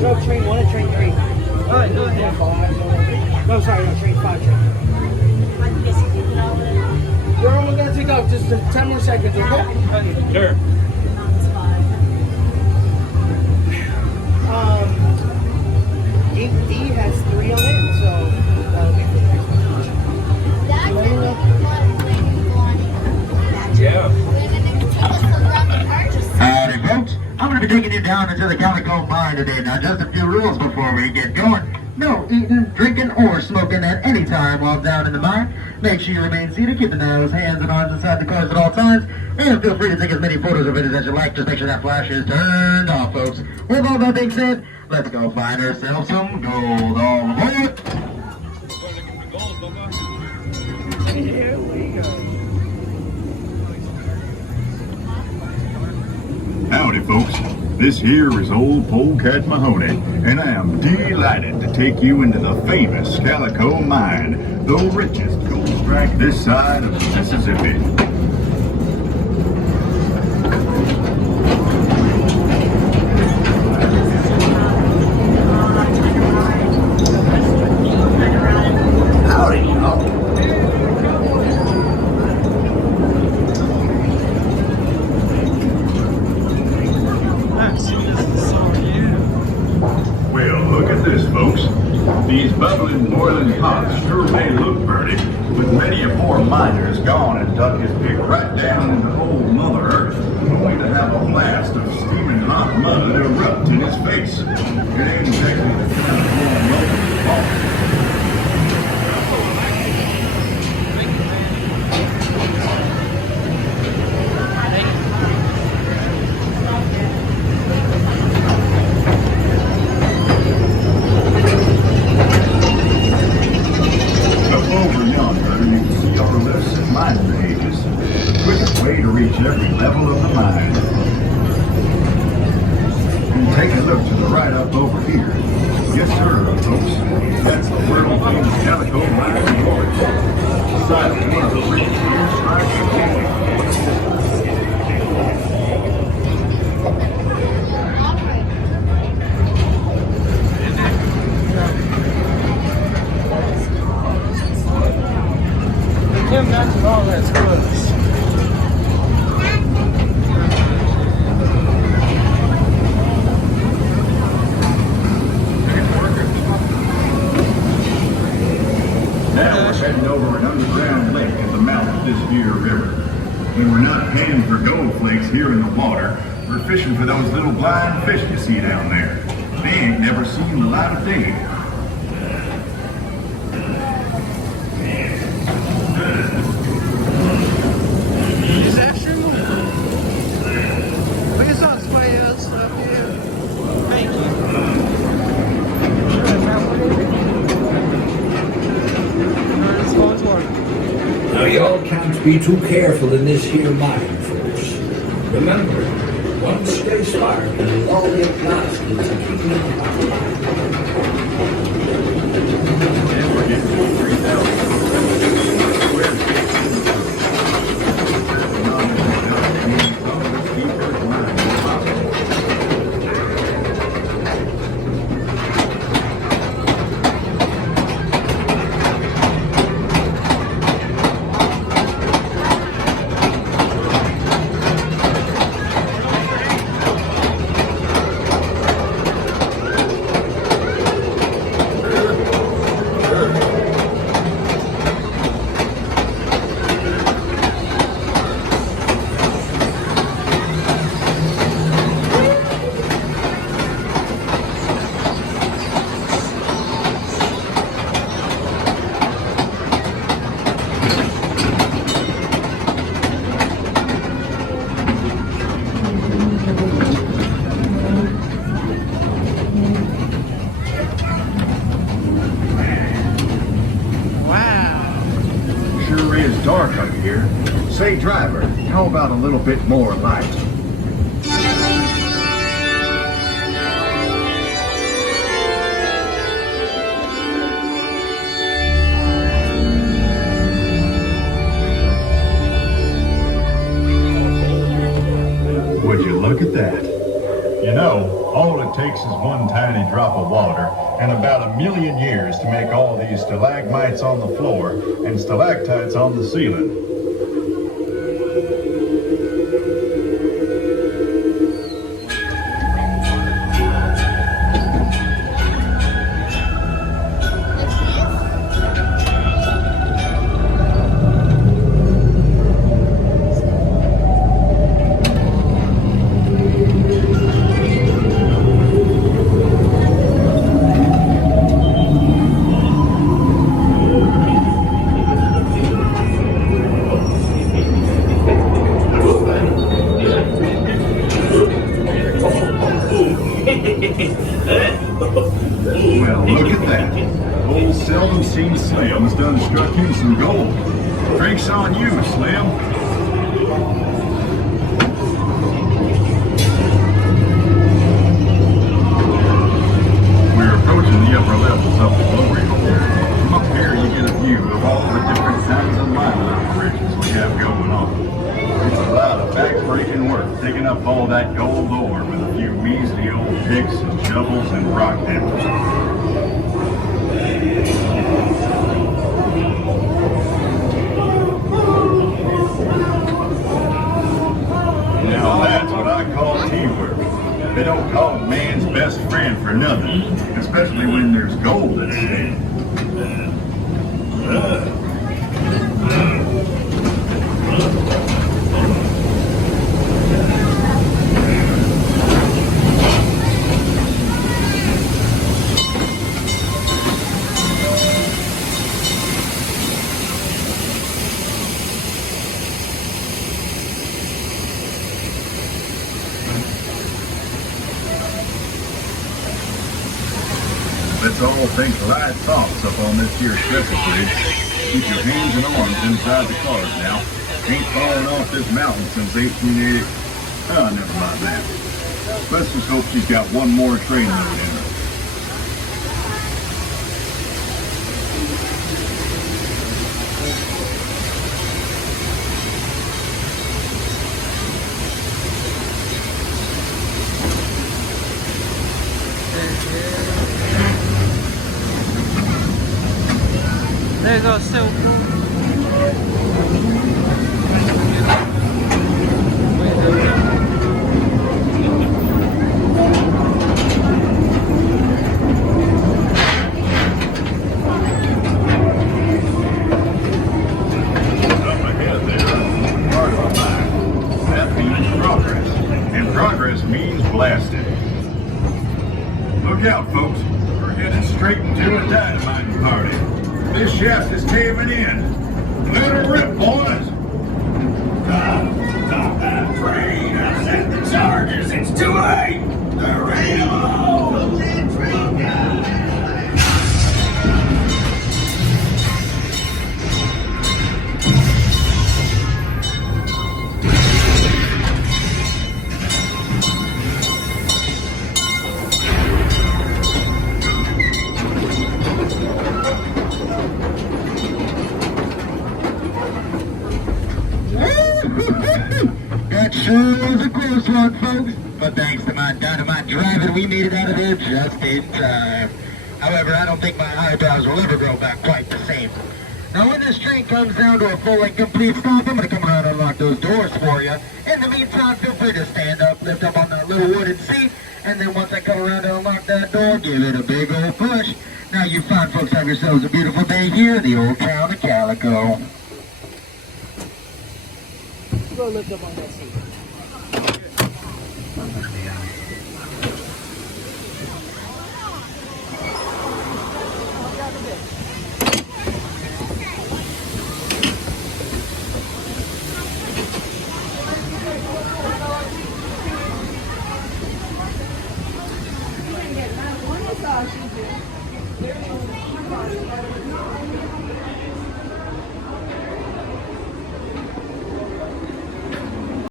drove train 1 and train 3. Alright, go ahead. No, sorry, no, train 5, train 3. We're almost gonna take off, just 10 more seconds, okay? Sure. D has 3 on it, so that'll be for the next one. Yeah. Howdy, folks. I'm going to be taking you down into the Calico Mine today. Now, just a few rules before we get going. No eating, drinking, or smoking at any time while down in the mine. Make sure you remain seated, keeping those hands and arms inside the cars at all times. And feel free to take as many photos or videos as you like. Just make sure that flash is turned off, folks. With all that being said, let's go find ourselves some gold. All aboard! Here we go. Howdy, folks. This here is old Polecat Mahoney, and I am delighted to take you into the famous Calico Mine, the richest gold strike this side of the Mississippi. Howdy, y'all. Well, look at this, folks. These bubbling, boiling pots sure may look pretty, with many a poor miner's gone and dug his pick right down into old Mother Earth, only to have a blast of steaming hot mud erupt in his face. It ain't exactly the kind of warm welcome fault. Every level of the mine. And take a look to the right up over here. Yes, sir, folks. That's the world famous Calico Mine Gorge. Side of one of the richest strikes of Kim, that's all that's close. Now we're heading over an underground lake at the mouth of this here river. And we're not panning for gold flakes here in the water. We're fishing for those little blind fish you see down there. They ain't never seen the light of day. Is that true? Look at some spiders up here. Thank you. Now y'all can't be too careful in this here mine, folks. Remember, one stray spark and it'll all get blasted to keep it And we're getting to 3,000 square feet. Dark up here. Say, driver, how about a little bit more light? Would you look at that? You know, all it takes is one tiny drop of water and about 1,000,000 years to make all these stalagmites on the floor and stalactites on the ceiling. Well, look at that. Old seldom seen Slim's done struck him some gold. Drinks on you, Slim. We're approaching the upper levels of the glory hole. From up here, you get a view of all the different kinds of mining operations we have going on. It's a lot of back-breaking work, digging up all that gold ore with a few measly old picks and shovels and rock hammers. Now that's what I call teamwork. They don't call it man's best friend for nothing, especially when there's gold at stake. Let's all think light thoughts up on this here trestle bridge. Keep your hands and arms inside the cars now. Ain't fallen off this mountain since 1880. Oh, never mind that. Let's just hope she's got one more train load in her. There you go, so cool. Look out, folks. We're headed straight into a dynamite party. This shaft is caving in. Let her rip, boys. Stop that train. I set the charges. It's too late. They're ready to load. That sure was a close one, folks. But thanks to my dynamite driving, we made it out of there just in time. However, I don't think my eyebrows will ever grow back quite the same. Now, when this train comes down to a full and complete stop, I'm going to come around and unlock those doors for you. In the meantime, feel free to stand up, lift up on that little wooden seat, and then once I come around and unlock that door, give it a big old push. Now, you fine folks have yourselves a beautiful day here in the old town of Calico. Go lift up on that seat.